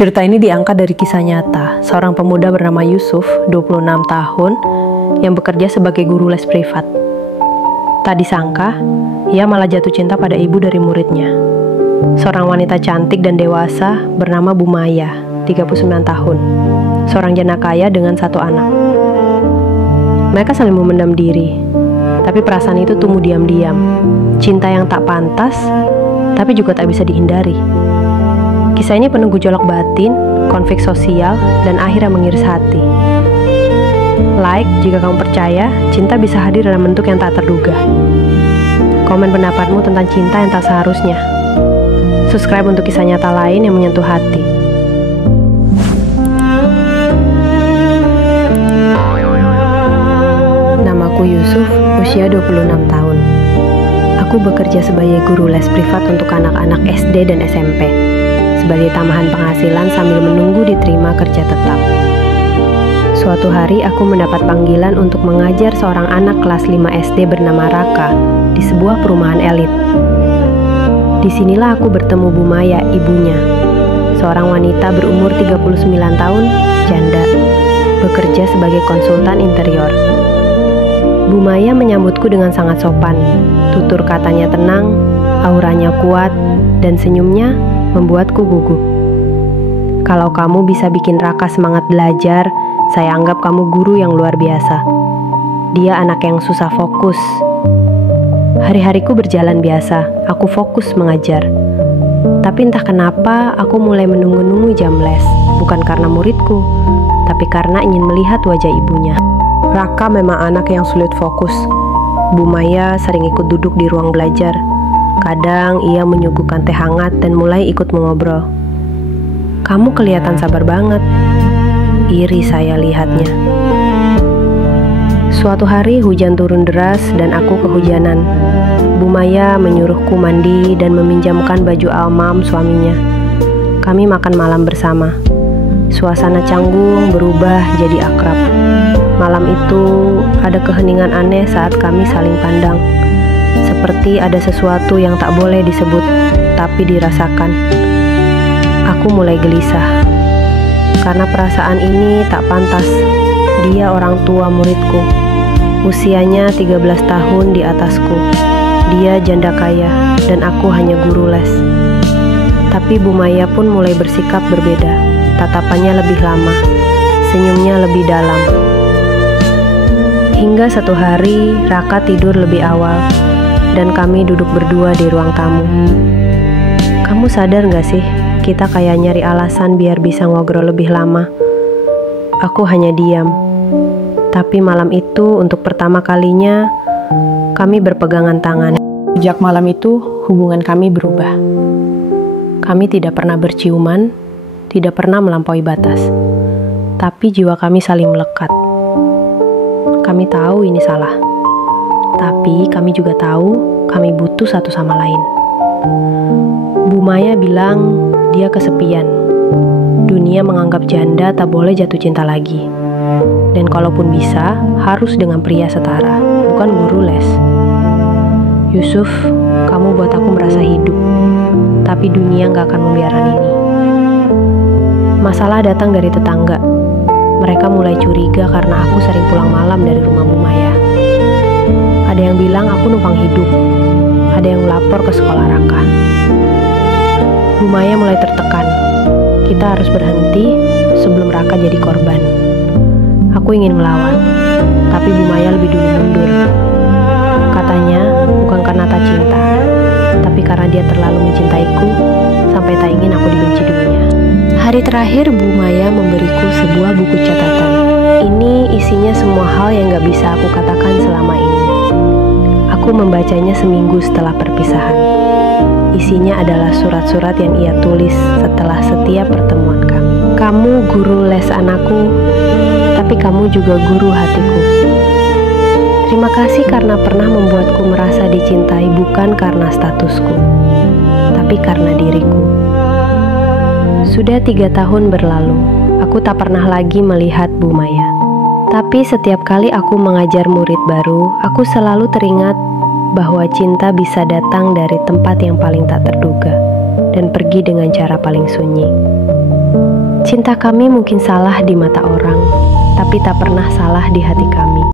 Cerita ini diangkat dari kisah nyata seorang pemuda bernama Yusuf, 26 tahun, yang bekerja sebagai guru les privat. Tak disangka, ia malah jatuh cinta pada ibu dari muridnya. Seorang wanita cantik dan dewasa bernama Bu Maya, 39 tahun. Seorang janda kaya dengan 1 anak. Mereka saling memendam diri, tapi perasaan itu tumbuh diam-diam. Cinta yang tak pantas, tapi juga tak bisa dihindari. Kisah ini penuh gejolak batin, konflik sosial, dan akhirnya mengiris hati. Like jika kamu percaya, cinta bisa hadir dalam bentuk yang tak terduga. Komen pendapatmu tentang cinta yang tak seharusnya. Subscribe untuk kisah nyata lain yang menyentuh hati. Namaku Yusuf, usia 26 tahun. Aku bekerja sebagai guru les privat untuk anak-anak SD dan SMP, sebagai tambahan penghasilan sambil menunggu diterima kerja tetap. Suatu hari aku mendapat panggilan untuk mengajar seorang anak kelas 5 SD bernama Raka di sebuah perumahan elit. Disinilah aku bertemu Bu Maya, ibunya, seorang wanita berumur 39 tahun, janda, bekerja sebagai konsultan interior. Bu Maya menyambutku dengan sangat sopan. Tutur katanya tenang, auranya kuat, dan senyumnya membuatku gugup. Kalau kamu bisa bikin Raka semangat belajar, saya anggap kamu guru yang luar biasa. Dia anak yang susah fokus. Hari-hariku berjalan biasa, aku fokus mengajar. Tapi entah kenapa aku mulai menunggu-nunggu jam les, bukan karena muridku, tapi karena ingin melihat wajah ibunya. Raka memang anak yang sulit fokus. Bu Maya sering ikut duduk di ruang belajar. Kadang ia menyuguhkan teh hangat dan mulai ikut mengobrol. Kamu kelihatan sabar banget. Iri saya lihatnya. Suatu hari hujan turun deras dan aku kehujanan. Bu Maya menyuruhku mandi dan meminjamkan baju almam suaminya. Kami makan malam bersama. Suasana canggung berubah jadi akrab. Malam itu ada keheningan aneh saat kami saling pandang. Seperti ada sesuatu yang tak boleh disebut, tapi dirasakan. Aku mulai gelisah, karena perasaan ini tak pantas. Dia orang tua muridku, usianya 13 tahun di atasku. Dia janda kaya, dan aku hanya guru les. Tapi Bu Maya pun mulai bersikap berbeda. Tatapannya lebih lama, senyumnya lebih dalam. Hingga satu hari, Raka tidur lebih awal, dan kami duduk berdua di ruang tamu. Kamu sadar gak sih, kita kayak nyari alasan biar bisa ngobrol lebih lama. Aku hanya diam. Tapi malam itu untuk pertama kalinya, kami berpegangan tangan. Sejak malam itu, hubungan kami berubah. Kami tidak pernah berciuman, tidak pernah melampaui batas. Tapi jiwa kami saling melekat. Kami tahu ini salah. Tapi kami juga tahu kami butuh satu sama lain. Bu Maya bilang dia kesepian. Dunia menganggap janda tak boleh jatuh cinta lagi. Dan kalaupun bisa, harus dengan pria setara, bukan guru les. Yusuf, kamu buat aku merasa hidup. Tapi dunia gak akan membiarkan ini. Masalah datang dari tetangga. Mereka mulai curiga karena aku sering pulang malam dari rumah Bu Maya. Ada yang bilang aku numpang hidup. Ada yang lapor ke sekolah Raka. Bu Maya mulai tertekan. Kita harus berhenti sebelum Raka jadi korban. Aku ingin melawan, tapi Bu Maya lebih dulu mundur. Katanya bukan karena tak cinta, tapi karena dia terlalu mencintaiku sampai tak ingin aku dibenci dunia. Hari terakhir Bu Maya memberiku sebuah buku catatan. Ini isinya semua hal yang gak bisa aku katakan selama ini. Aku membacanya seminggu setelah perpisahan. Isinya adalah surat-surat yang ia tulis setelah setiap pertemuan kami. Kamu guru les anakku, tapi kamu juga guru hatiku. Terima kasih karena pernah membuatku merasa dicintai bukan karena statusku, tapi karena diriku. Sudah 3 tahun berlalu, aku tak pernah lagi melihat Bu Maya. Tapi setiap kali aku mengajar murid baru, aku selalu teringat bahwa cinta bisa datang dari tempat yang paling tak terduga dan pergi dengan cara paling sunyi. Cinta kami mungkin salah di mata orang, tapi tak pernah salah di hati kami.